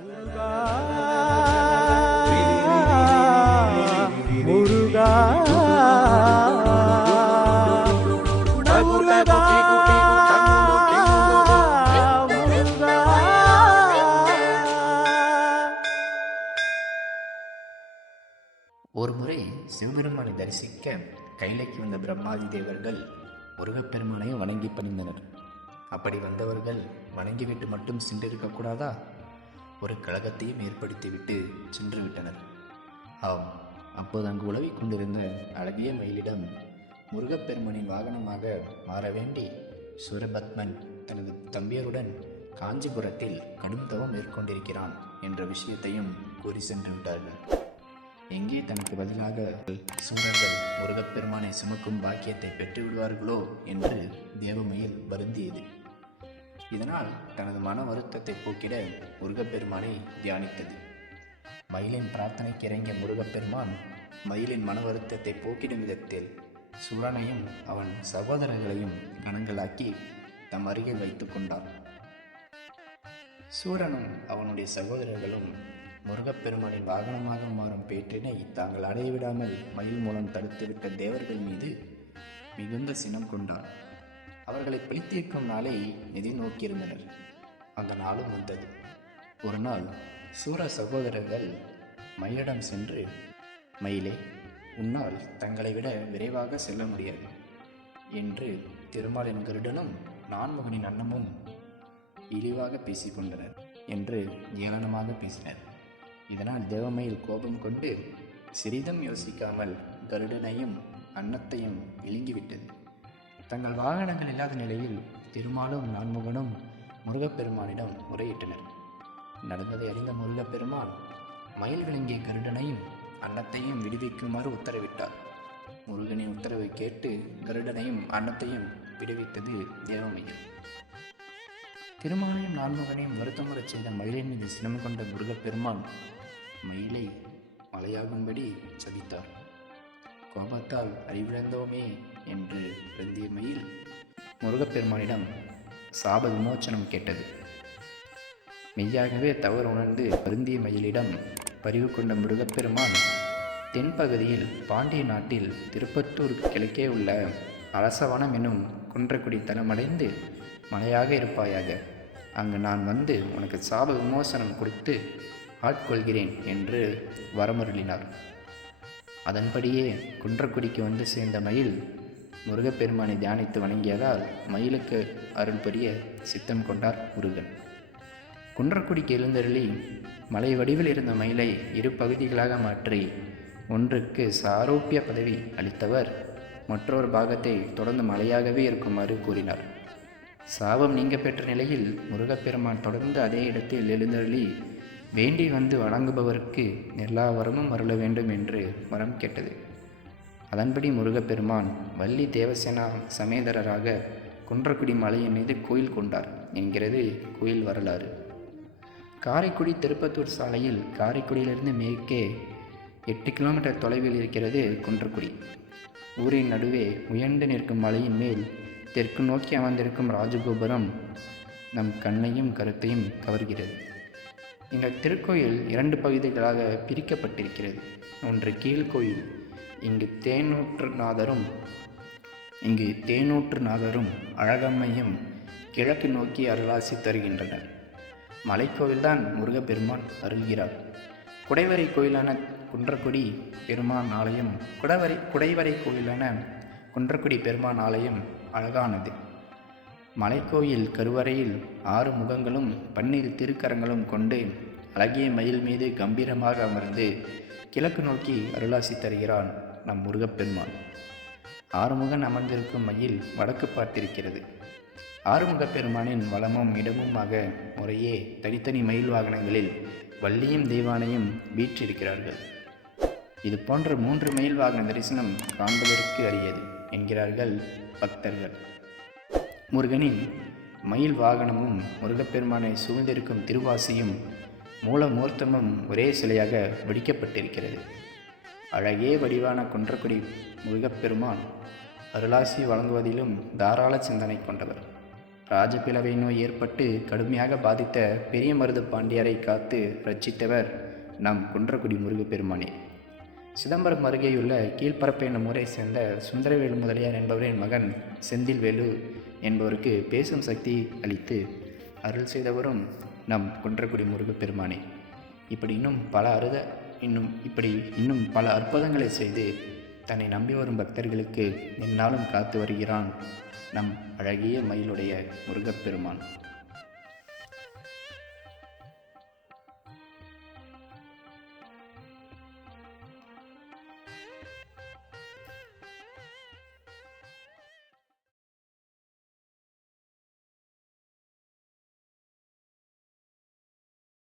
முருகா ஒருமுறை சிவபெருமானை தரிசிக்க கைலைக்கு வந்த பிரம்மாதி தேவர்கள் முருகப்பெருமானையும் வணங்கி பணிந்தனர். அப்படி வந்தவர்கள் வணங்கிவிட்டு மட்டும் சென்றிருக்கக்கூடாதா? ஒரு கழகத்தையும் ஏற்படுத்திவிட்டு சென்று விட்டனர். ஆம், அப்போது அங்கு உலவிக் கொண்டிருந்த அழகிய மயிலிடம் முருகப்பெருமானின் வாகனமாக மாற வேண்டி சூரபத்மன் தனது தம்பியருடன் காஞ்சிபுரத்தில் கடும் தவம் மேற்கொண்டிருக்கிறான் என்ற விஷயத்தையும் கூறி சென்று விட்டார்கள். எங்கே தனக்கு பதிலாக சூரர்கள் முருகப்பெருமானை சுமக்கும் பாக்கியத்தை பெற்று விடுவார்களோ என்று தேவமயில் வருந்தியது. இதனால் தனது மன வருத்தத்தை போக்கிட முருகப்பெருமானை தியானித்தது. மயிலின் பிரார்த்தனைக்கு இறங்கிய முருகப்பெருமான் மயிலின் மன வருத்தத்தை போக்கிடும் விதத்தில் சூரனையும் அவன் சகோதரர்களையும் கணங்களாக்கி தம் அருகில் வைத்துக் கொண்டார். சூரனும் அவனுடைய சகோதரர்களும் முருகப்பெருமானின் வாகனமாக மாறும் பேற்றினை தாங்கள் அடையவிடாமல் மயில் மூலம் தடுத்துவிட்ட தேவர்கள் மீது மிகுந்த சினம் கொண்டார். அவர்களை பழித்தீர்க்கும் நாளை எதிர்நோக்கியிருந்தனர். அந்த நாளும் வந்தது. ஒரு நாள் சூர சகோதரர்கள் மயிலிடம் சென்று, மயிலே, உன்னால் தங்களை விட விரைவாக செல்ல முடியாது என்று திருமாலின் கருடனும் நான்முகனின் அன்னமும் இழிவாக பேசிக்கொண்டனர் என்று ஏளனமாக பேசினர். இதனால் தேவமயில் கோபம் கொண்டு சிறிதும் யோசிக்காமல் கருடனையும் அன்னத்தையும் விழுங்கிவிட்டது. தங்கள் வாகனங்கள் இல்லாத நிலையில் திருமாலும் நான்முகனும் முருகப்பெருமானிடம் முறையிட்டனர். நடந்ததை அறிந்த முருகப்பெருமான் மயில் விழுங்கிய கருடனையும் அன்னத்தையும் விடுவிக்குமாறு உத்தரவிட்டார். முருகனின் உத்தரவை கேட்டு கருடனையும் அன்னத்தையும் விடுவித்தது தேவமயில். திருமாலையும் நான்முகனையும் வருத்தமுறச் செய்த மயிலின் மீது சினம் கொண்ட முருகப்பெருமான் மயிலை மலையாகும்படி சபித்தார். கோபத்தால் அறிவிழந்தோமே என்று வருந்திய மயில் முருகப்பெருமானிடம் சாப விமோச்சனம் கேட்டது. மெய்யாகவே தவறு உணர்ந்து வருந்திய மயிலிடம் பரிவு கொண்ட முருகப்பெருமான் தென்பகுதியில் பாண்டிய நாட்டில் திருப்பத்தூருக்கு கிழக்கே உள்ள அரசவனம் என்னும் குன்றக்குடி தலமடைந்து மலையாக இருப்பாயாக. அங்கு நான் வந்து உனக்கு சாப விமோசனம் கொடுத்து ஆட்கொள்கிறேன் என்று வரமருளினார். அதன்படியே குன்றக்குடிக்கு வந்து சேர்ந்த மயில் முருகப்பெருமானை தியானித்து வணங்கியதால் மயிலுக்கு அருள் புரிய சித்தம் கொண்டார் முருகன். குன்றக்குடிக்கு எழுந்தருளி மலை வடிவில் இருந்த மயிலை இரு பகுதிகளாக மாற்றி ஒன்றுக்கு சாரோப்பிய பதவி அளித்தவர் மற்றொரு பாகத்தை தொடர்ந்து மலையாகவே இருக்குமாறு கூறினார். சாபம் நீங்க பெற்ற நிலையில் முருகப்பெருமான் தொடர்ந்து அதே இடத்தில் எழுந்தருளி வேண்டி வந்து வணங்குபவருக்கு எல்லா வரமும் அருள வேண்டும் என்று வரம் கேட்டது. அதன்படி முருகப்பெருமான் வள்ளி தேவசேனா சமேதரராக குன்றக்குடி மலையின் மீது கோயில் கொண்டார் என்கிறது கோயில் வரலாறு. காரைக்குடி திருப்பத்தூர் சாலையில் காரைக்குடியிலிருந்து மேற்கே 8 கிலோமீட்டர் தொலைவில் இருக்கிறது குன்றக்குடி. ஊரின் நடுவே உயர்ந்து நிற்கும் மலையின் மேல் தெற்கு நோக்கி அமர்ந்திருக்கும் ராஜகோபுரம் நம் கண்ணையும் கருத்தையும் கவர்கிறது. இந்த திருக்கோயில் 2 பகுதிகளாக பிரிக்கப்பட்டிருக்கிறது. ஒன்று கீழ்கோயில். இங்கு தேனூற்றுநாதரும் அழகம்மையும் கிழக்கு நோக்கி அருளாசி தருகின்றனர். மலைக்கோயில்தான் முருகப்பெருமான் அருள்கிறார். குடைவரை கோயிலான குன்றக்குடி பெருமான் ஆலயம் குடைவரை கோயிலான குன்றக்குடி பெருமான் ஆலயம் அழகானது. மலைக்கோயில் கருவறையில் 6 முகங்களும் 12 திருக்கரங்களும் கொண்டு அழகிய மயில் மீது கம்பீரமாக அமர்ந்து கிழக்கு நோக்கி அருளாசி தருகிறான் நம் முருகப்பெருமான். 6 முகன் அமர்ந்திருக்கும் மயில் வடக்கு பார்த்திருக்கிறது. ஆறுமுகப்பெருமானின் வலமும் இடமுமாக முறையே தனித்தனி மயில் வாகனங்களில் வள்ளியும் தெய்வானையும் வீற்றிருக்கிறார்கள். இது போன்ற 3 மயில் வாகன தரிசனம் காண்பதற்கு அரியது என்கிறார்கள் பக்தர்கள். முருகனின் மயில் வாகனமும் முருகப்பெருமானை சூழ்ந்திருக்கும் திருவாசியும் மூலமூர்த்தமும் ஒரே சிலையாக வடிக்கப்பட்டிருக்கிறது. அழகே வடிவான குன்றக்குடி முருகப்பெருமான் அருளாசி வழங்குவதிலும் தாராள சிந்தனை கொண்டவர். ராஜபிளவை நோய் ஏற்பட்டு கடுமையாக பாதித்த பெரிய மருது பாண்டியரை காத்து ரட்சித்தவர் நம் குன்றக்குடி முருகப்பெருமானே. சிதம்பரம் அருகேயுள்ள கீழ்ப்பரப்பு என்னும் ஊரை சேர்ந்த சுந்தரவேலு முதலியார் என்பவரின் மகன் செந்தில்வேலு என்பவருக்கு பேசும் சக்தி அளித்து அருள் செய்தவரும் நம் குன்றக்குடி முருகப்பெருமானே. இப்படி இன்னும் பல அற்புதங்களை செய்து தன்னை நம்பி வரும் பக்தர்களுக்கு எந்நாளும் காத்து வருகிறான் நம் அழகிய மயிலுடைய முருகப்பெருமான்.